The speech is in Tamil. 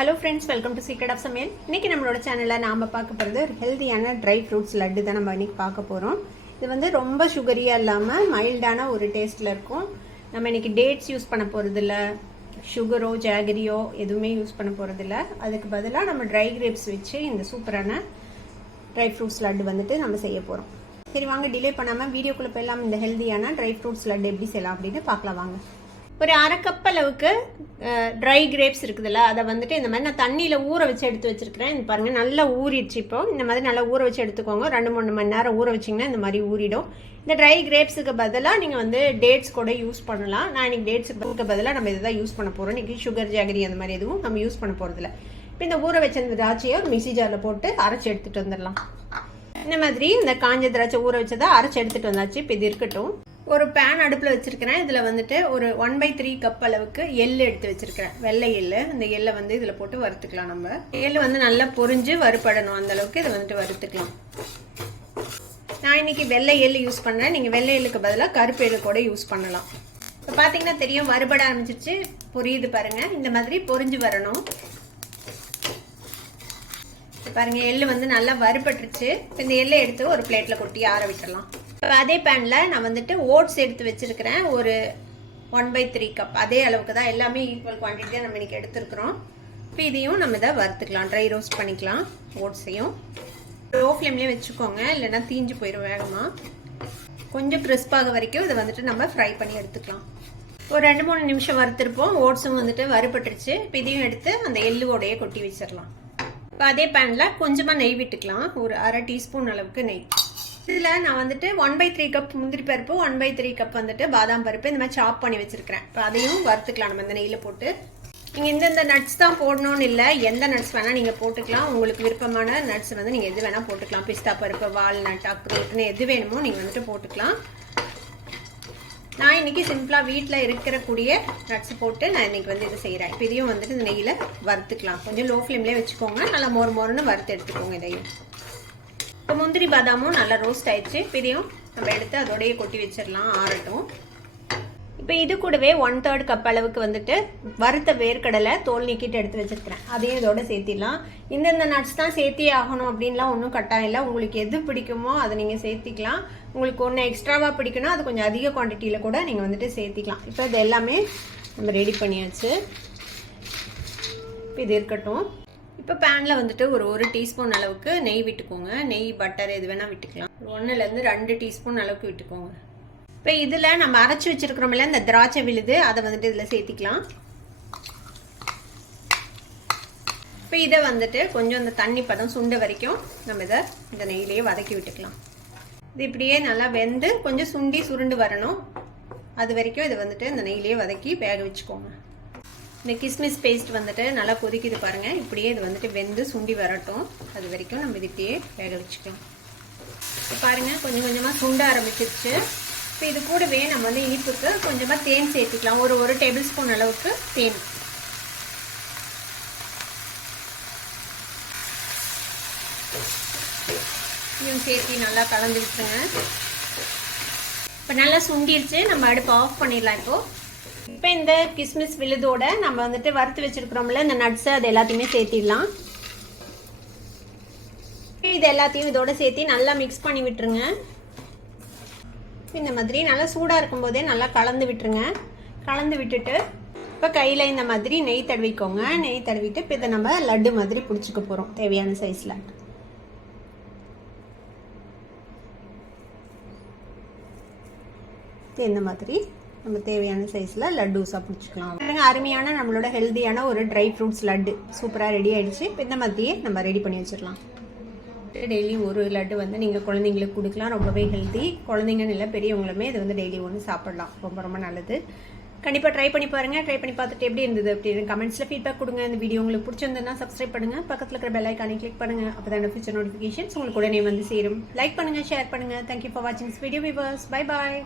Hello friends, welcome to secret of சமையல். இன்றைக்கி நம்மளோட சேனலில் நாம் பார்க்க போகிறது ஒரு ஹெல்த்தியான ட்ரை ஃப்ரூட்ஸ் லட்டு தான் நம்ம இன்றைக்கி பார்க்க போகிறோம். இது வந்து ரொம்ப சுகரியாக இல்லாமல் மைல்டான ஒரு டேஸ்ட்டில் இருக்கும். நம்ம இன்றைக்கி டேட்ஸ் யூஸ் பண்ண போகிறதில்ல, சுகரோ ஜாகரியோ எதுவுமே யூஸ் பண்ண போகிறதில்ல. அதுக்கு பதிலாக நம்ம ட்ரை கிரேப்ஸ் வச்சு இந்த சூப்பரான ட்ரை ஃப்ரூட்ஸ் லட்டு வந்துட்டு நம்ம செய்ய போகிறோம். சரி வாங்க, டிலே பண்ணாமல் வீடியோக்குள்ளே போயிடலாம். இந்த ஹெல்த்தியான ட்ரை ஃப்ரூட்ஸ் லட்டு எப்படி செய்யலாம் அப்படின்னு பார்க்கலாம் வாங்க. ஒரு அரை கப் அளவுக்கு ட்ரை கிரேப்ஸ் இருக்குதுல்ல, அதை வந்துட்டு இந்த மாதிரி நான் தண்ணியில் ஊற வச்சு எடுத்து வச்சுருக்கிறேன். இது பாருங்கள், நல்லா ஊறிடுச்சு. இப்போ இந்த மாதிரி நல்லா ஊற வச்சு எடுத்துக்கோங்க. 2-3 மணி நேரம் ஊற வச்சிங்கன்னா இந்த மாதிரி ஊறிடும். இந்த ட்ரை கிரேப்ஸுக்கு பதிலாக நீங்கள் வந்து டேட்ஸ் கூட யூஸ் பண்ணலாம். நான் இன்றைக்கி டேட்ஸுக்கு பதிலாக நம்ம இதை தான் யூஸ் பண்ண போகிறோம். இன்றைக்கி சுகர் ஜாகரி அந்த மாதிரி எதுவும் நம்ம யூஸ் பண்ண போகிறதில்ல. இப்போ இந்த ஊற வச்ச இந்த திராட்சையை ஒரு மிக்ஸி ஜாரில் போட்டு அரைச்சி எடுத்துகிட்டு வந்துடலாம். இந்த மாதிரி இந்த காஞ்ச திராட்சை ஊற வச்சதை அரைச்சி எடுத்துகிட்டு வந்தாச்சு. இப்போ இது இருக்கட்டும். ஒரு பேன் அடுப்பில் வச்சுருக்கிறேன். இதில் வந்துட்டு ஒரு 1/3 கப் அளவுக்கு எள் எடுத்து வச்சுருக்கிறேன், வெள்ளை எள். இந்த எள்ளை வந்து இதில் போட்டு வறுத்துக்கலாம். நம்ம எள் வந்து நல்லா பொரிஞ்சு வறுப்படணும், அந்தளவுக்கு இதை வந்துட்டு வறுத்துக்கலாம். நான் இன்றைக்கி வெள்ளை எள் யூஸ் பண்ணுறேன். நீங்கள் வெள்ளை எள்ளுக்கு பதிலாக கருப்பு எள்ளு கூட யூஸ் பண்ணலாம். இப்போ பார்த்தீங்கன்னா தெரியும், வறுபட ஆரம்பிச்சிருச்சு. பொரியுது பாருங்கள், இந்த மாதிரி பொரிஞ்சு வரணும். பாருங்கள், எள்ளு வந்து நல்லா வறுபட்டுருச்சு. இந்த எள்ளை எடுத்து ஒரு பிளேட்டில் கொட்டி ஆற விட்டுடலாம். அதே பேனில் நான் வந்துட்டு ஓட்ஸ் எடுத்து வச்சுருக்கிறேன். ஒரு 1/3 கப், அதே அளவுக்கு தான், எல்லாமே ஈக்குவல் குவான்டிட்டி தான் நம்ம இன்றைக்கி எடுத்துருக்குறோம். இப்போ இதையும் நம்ம இதை வறுத்துக்கலாம், ட்ரை ரோஸ்ட் பண்ணிக்கலாம். ஓட்ஸையும் லோ ஃப்ளேம்லேயே வச்சுக்கோங்க, இல்லைன்னா தீஞ்சு போயிடும் வேகமாக. கொஞ்சம் கிறிஸ்பாக வரைக்கும் இதை வந்துட்டு நம்ம ஃப்ரை பண்ணி எடுத்துக்கலாம். ஒரு 2-3 நிமிஷம் வறுத்துருப்போம். ஓட்ஸும் வந்துட்டு வறுபட்டுருச்சு. இப்போ இதையும் எடுத்து அந்த எள்ளுவோடையே கொட்டி வச்சிடலாம். இப்போ அதே பேனில் கொஞ்சமாக நெய் விட்டுக்கலாம், ஒரு அரை டீஸ்பூன் அளவுக்கு நெய். இதில் நான் வந்துட்டு 1/3 கப் முந்திரி பருப்பு, 1/3 கப் வந்துட்டு பாதாம் பருப்பு இந்த மாதிரி சாப் பண்ணி வச்சுருக்கிறேன். இப்போ அதையும் வறுத்துக்கலாம் நம்ம இந்த நெய்யில் போட்டு. நீங்கள் இந்தந்த நட்ஸ் தான் போடணும்னு இல்லை, எந்த நட்ஸ் வேணால் நீங்கள் போட்டுக்கலாம். உங்களுக்கு விருப்பமான நட்ஸ் வந்து நீங்கள் எது வேணால் போட்டுக்கலாம். பிஸ்தா பருப்பு, வால்நட், அக்ரூட்னு எது வேணுமோ நீங்கள் வந்துட்டு போட்டுக்கலாம். நான் இன்றைக்கி சிம்பிளாக வீட்டில் இருக்கக்கூடிய நட்ஸ் போட்டு நான் இன்றைக்கி வந்து இது செய்கிறேன். இப்போ இதையும் வந்துட்டு இந்த நெய்யில் வறுத்துக்கலாம். கொஞ்சம் லோ ஃப்ளேம்லேயே வச்சுக்கோங்க, நல்லா மொறுன்னு வறுத்து எடுத்துக்கோங்க இதையும். இப்போ முந்திரி பாதாமும் நல்லா ரோஸ்ட் ஆயிடுச்சு. இப்போ இதையும் நம்ம எடுத்து அதோடையே கொட்டி வச்சிடலாம், ஆறட்டும். இப்போ இது கூடவே 1/3 கப் அளவுக்கு வந்துட்டு வறுத்த வேர்க்கடலை தோல் நீக்கிட்டு எடுத்து வச்சிருக்கிறேன். அதையும் இதோட சேர்த்திடலாம். இந்தந்த நட்ஸ் தான் சேர்த்தே ஆகணும் அப்படின்லாம் ஒன்றும் கட்டாயம் இல்லை. உங்களுக்கு எது பிடிக்குமோ அதை நீங்கள் சேர்த்திக்கலாம். உங்களுக்கு ஒன்று எக்ஸ்ட்ராவாக பிடிக்குன்னா அது கொஞ்சம் அதிக குவான்டிட்டியில் கூட நீங்கள் வந்துட்டு சேர்த்திக்கலாம். இப்போ இது எல்லாமே நம்ம ரெடி பண்ணியாச்சு. இப்போ இது இருக்கட்டும். இப்போ பேனில் வந்துட்டு ஒரு டீஸ்பூன் அளவுக்கு நெய் விட்டுக்கோங்க. நெய், பட்டர் எது வேணால் விட்டுக்கலாம். 1லேருந்து 2 டீஸ்பூன் அளவுக்கு விட்டுக்கோங்க. இப்போ இதில் நம்ம அரைச்சி வச்சுருக்கிறோம்ல, இந்த திராட்சை விழுது, அதை வந்துட்டு இதில் சேர்த்திக்கலாம். இப்போ இதை வந்துட்டு கொஞ்சம் இந்த தண்ணி பதம் சுண்ட வரைக்கும் நம்ம இதை இந்த நெய்யிலேயே வதக்கி விட்டுக்கலாம். இது இப்படியே நல்லா வெந்து கொஞ்சம் சுண்டி சுருண்டு வரணும். அது வரைக்கும் இதை வந்துட்டு இந்த நெய்யிலேயே வதக்கி வேக வச்சுக்கோங்க. இந்த கிஸ்மிஸ் பேஸ்ட் வந்துட்டு நல்லா கொதிக்குது பாருங்கள். இப்படியே இது வந்துட்டு வெந்து சுண்டி வரட்டும். அது வரைக்கும் நம்ம இதுக்கிட்டே வேக வச்சுக்கலாம். இப்போ பாருங்கள், கொஞ்சம் கொஞ்சமாக சுண்ட ஆரம்பிச்சிருச்சு. இப்போ இது கூடவே நம்ம வந்து இனிப்புக்கு கொஞ்சமாக தேன் சேர்த்துக்கலாம். ஒரு டேபிள் ஸ்பூன் அளவுக்கு தேன். இதையும் சேர்த்து நல்லா கலந்து விட்டுருங்க. இப்போ நல்லா சுண்டிருச்சு. நம்ம அடுப்பு ஆஃப் பண்ணிடலாம். இப்போ இந்த கிஸ்மிஸ் விழுதோட நம்ம வந்துட்டு வறுத்து வச்சிருக்கிறோம்ல இந்த நட்ஸு, அது எல்லாத்தையுமே சேர்த்திடலாம். இது எல்லாத்தையும் இதோட சேர்த்து நல்லா மிக்ஸ் பண்ணி விட்டுருங்க. இந்த மாதிரி நல்லா சூடாக இருக்கும்போதே நல்லா கலந்து விட்டுருங்க. கலந்து விட்டுட்டு இப்போ கையில் இந்த மாதிரி நெய் தடவிக்கோங்க. நெய் தடவிட்டு இப்போ இதை நம்ம லட்டு மாதிரி பிடிச்சிக்க போகிறோம் தேவையான சைஸில். இந்த மாதிரி நம்ம தேவையான சைஸில் லட்டூஸாக பிடிச்சிக்கலாம். அருமையான நம்மளோட ஹெல்த்தியான ஒரு ட்ரை ஃப்ரூட்ஸ் லட்டு சூப்பராக ரெடி ஆகிடுச்சு. இப்போ இந்த மாதிரியே நம்ம ரெடி பண்ணி வச்சிடலாம். டெய்லி ஒரு லட்டு வந்து நீங்கள் குழந்தைங்களுக்கு கொடுக்கலாம். ரொம்பவே ஹெல்த்தி. குழந்தைங்கன்னு இல்லை, பெரியவங்களுமே இது வந்து டெய்லி ஒன்று சாப்பிடலாம். ரொம்ப ரொம்ப நல்லது. கண்டிப்பாக ட்ரை பண்ணி பாருங்கள். ட்ரை பண்ணி பார்த்துட்டு எப்படி இருந்தது அப்படின்னு கமெண்ட்ஸில் ஃபீட்பேக் கொடுங்க. இந்த வீடியோ உங்களுக்கு பிடிச்சிருந்ததுன்னா சப்ஸ்கிரைப் பண்ணுங்கள். பக்கத்தில் இருக்கிற பெல் ஐக்கானை கிளிக் பண்ணுங்கள். அப்போ தான் ஃபியூச்சர் நோட்டிஃபிகேஷன்ஸ் உங்களுக்கு உடனே வந்து சேரும். லைக் பண்ணுங்கள், ஷேர் பண்ணுங்கள். தேங்க்யூ ஃபார் வாட்சிங் this video viewers. Bye bye.